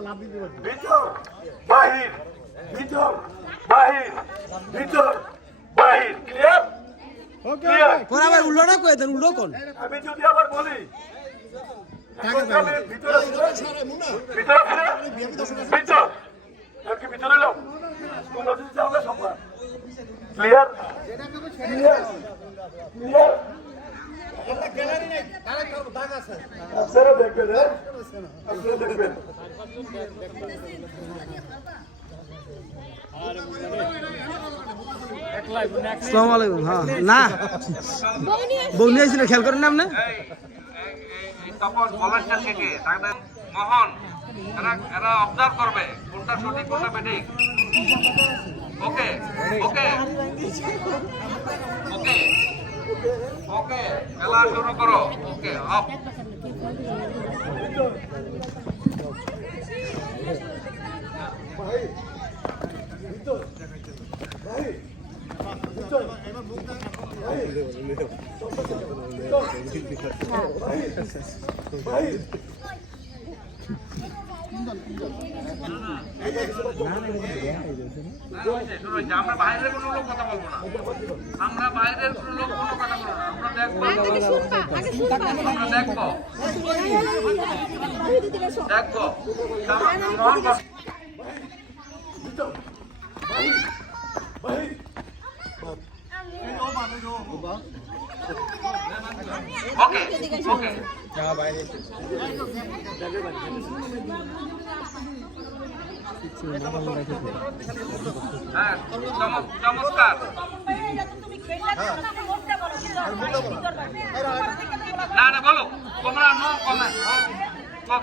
ভিতর বাহির ভিতর বাহির ভিতর বাহির ক্লিয়ার কোন আবার উল্টো না কই দেন উল্টো কোন আমি যদি আবার বলি ভিতরে ভিতরে ভিতর কি ভিতরে এলাম তোমরা যদি যাও না সম্ভব ক্লিয়ার ক্লিয়ার ক্লিয়ার গ্যালারি নাই ডাইরেক্ট দাগ আছে আপনারা দেখবেন আপনারা দেখবেন আসসালামু আলাইকুম হ্যাঁ না বউনি আইছিল খেয়াল করেন না আপনি এই তপন ভলান্টিয়ার থেকে তাদের মোহন এরা অবজার্ভ করবে কোনটা সঠিক কোনটা বেঠিক ওকে ওকে ওকে ওকে খেলা শুরু করো ওকে অফ আমরা বাইরের কোনো লোক কথা বলবো না আমরা বাইরের কোনো লোক কোনো কথা বলবো না আমরা দেখবো আমরা দেখবো দেখবো ওকে ওকে হ্যাঁ চমৎকার না না বলো তোমরা নো কমেন্ট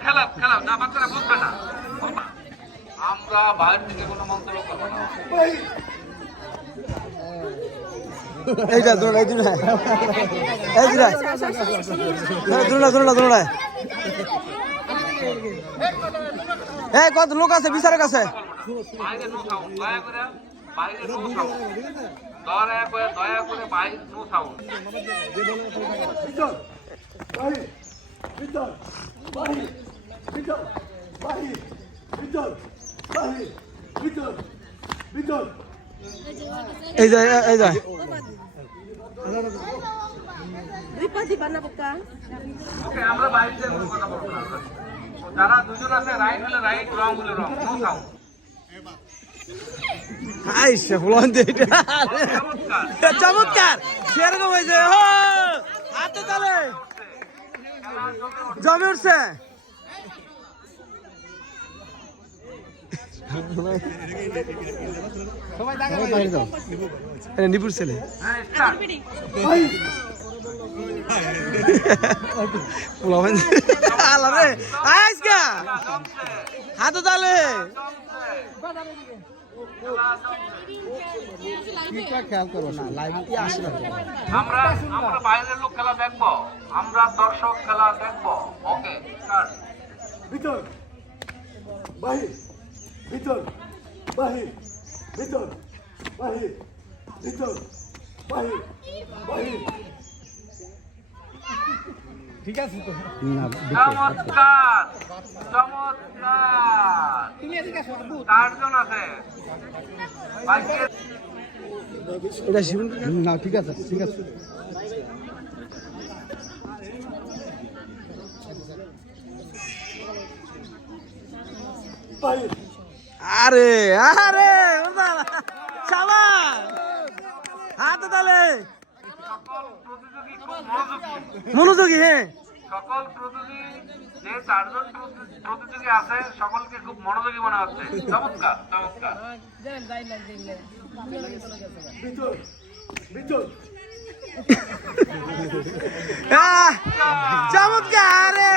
খেলাও খেলাও না বাচ্চারা বুঝবে না আমরা বাইরে থেকে কোনো মন্তব্য করবো না এইটা দৌড়াই দৌড়াই এই দৌড়াই দৌড়া দৌড়া দৌড়াই এই কত লোক আছে বিচারের কাছে বাইরে নো সাউন্ড দয়া করে বাইরে নো সাউন্ড দয়া করে বাইরে নো সাউন্ড ভিতর বাহির ভিতর বাহির ভিতর বাহির ভিতর বাহির ভিতর ভিতর এই যায় এই যায় ওকে আমরা বাইরে থেকে কোনো কথা বলবো না যারা দুজন আছে রাইট হলে রাইট রং হলে রং নো সাউন্ড আইসা ফুলন দেটা চমৎকার সেরকম হয়েছে ও হাতে তালে জমে উঠছে সবাই দাঁড়াও বাইরে যাও এটা নিপুর ছেলে ফুলন আলা রে আইসকা হাতে তালে খেয়াল করো না লাইভ আসে না আমরা বাইরের লোক খেলা দেখবো আমরা দর্শক খেলা দেখবো ওকে স্টার্ট ভিতর বাহির ভিতর বাহির ভিতর বাহির ভিতর বাহির বাহির ঠিক আছে তো চমৎকার চমৎকার তুমি এদিকে আসো 4 জন আছে এটা শিবন না ঠিক আছে ঠিক আছে বাহির আরে আরে শাবাশ হাত তালে মনোযোগী হ্যাঁ সকল প্রতিযোগী যে 4 জন প্রতিযোগী আছে সকলকে খুব মনোযোগী মনে হচ্ছে চমৎকার চমৎকার ভিতর ভিতর চমৎকার আরে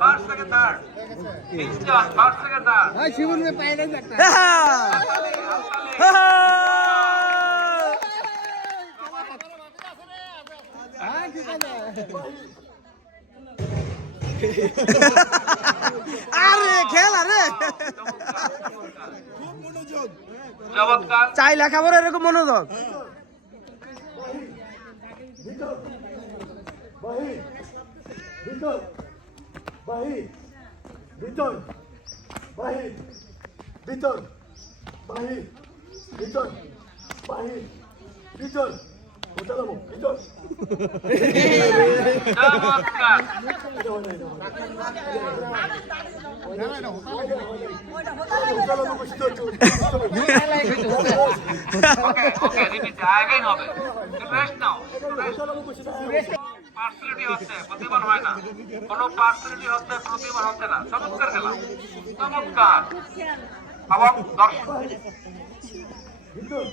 ফার্স্ট থেকে থার্ড ফার্স্ট থেকে থার্ড শিবন মে পায়ে দেন একটা আরে খেলা রে খুব মনোযোগ চমৎকার চাই লেখাপড়া এরকম মনোযোগ ভিতর বাহির ভিতর বাহির ভিতর বাহির ভিতর বাহির ভিতর বাহির ভিতর ওটালামো ভিতর চমৎকার ওটালামো ভিতর ওকে ওকে রিপিট আগেই হবে রেস্ট নাও পার্সোনালিটি হচ্ছে প্রতিবার হয় না কোনো পার্সোনালিটি হচ্ছে প্রতিবার হচ্ছে না চমৎকার খেলা চমৎকার আবার দর্শক ভিতর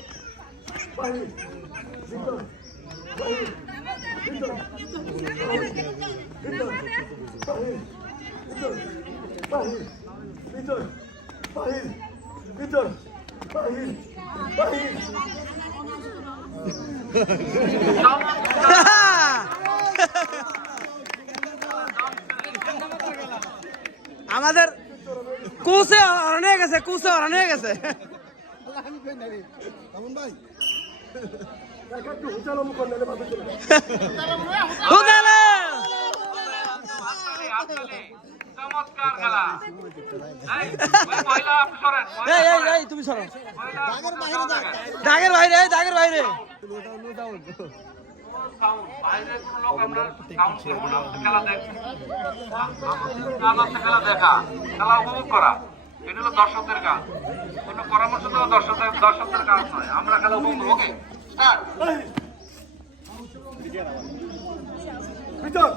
বাহির ভিতর বাহির ভিতর ভিতর বাহির ভিতর বাহির ভিতর বাহির ভিতর বাহির বাহির আমাদের কুসে হরণ হয়ে গেছে কুসে হরণ হয়ে গেছে একটু হোটালামো করলে বাধা চলে হুদালা চমৎকার খেলা এই ওই মহিলা আপনি সরেন এই এই এই তুমি সরো মহিলা দাগের বাইরে বাইরে কোনো লোক আমরা কাউন্ট করবো না খেলা দেখবো খেলা দেখা খেলা উপভোগ করা এটা হলো দর্শকদের কাজ কোনো পরামর্শ দেওয়া দর্শকদের কাজ নয় আমরা খেলা উপভোগ ওকে স্টার্ট ভিতর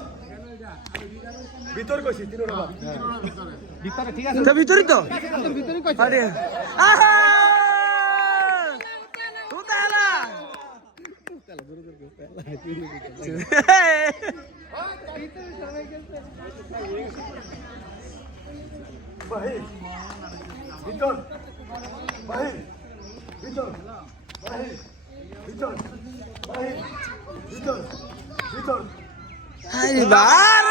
ভিতর কইছি তিন নাম্বার তো ভিতরই তো আরে আহা হুদালা বাহির ভিতর বাহির ভিতর বাহির ভিতর বাহির ভিতর ভিতর আরে বার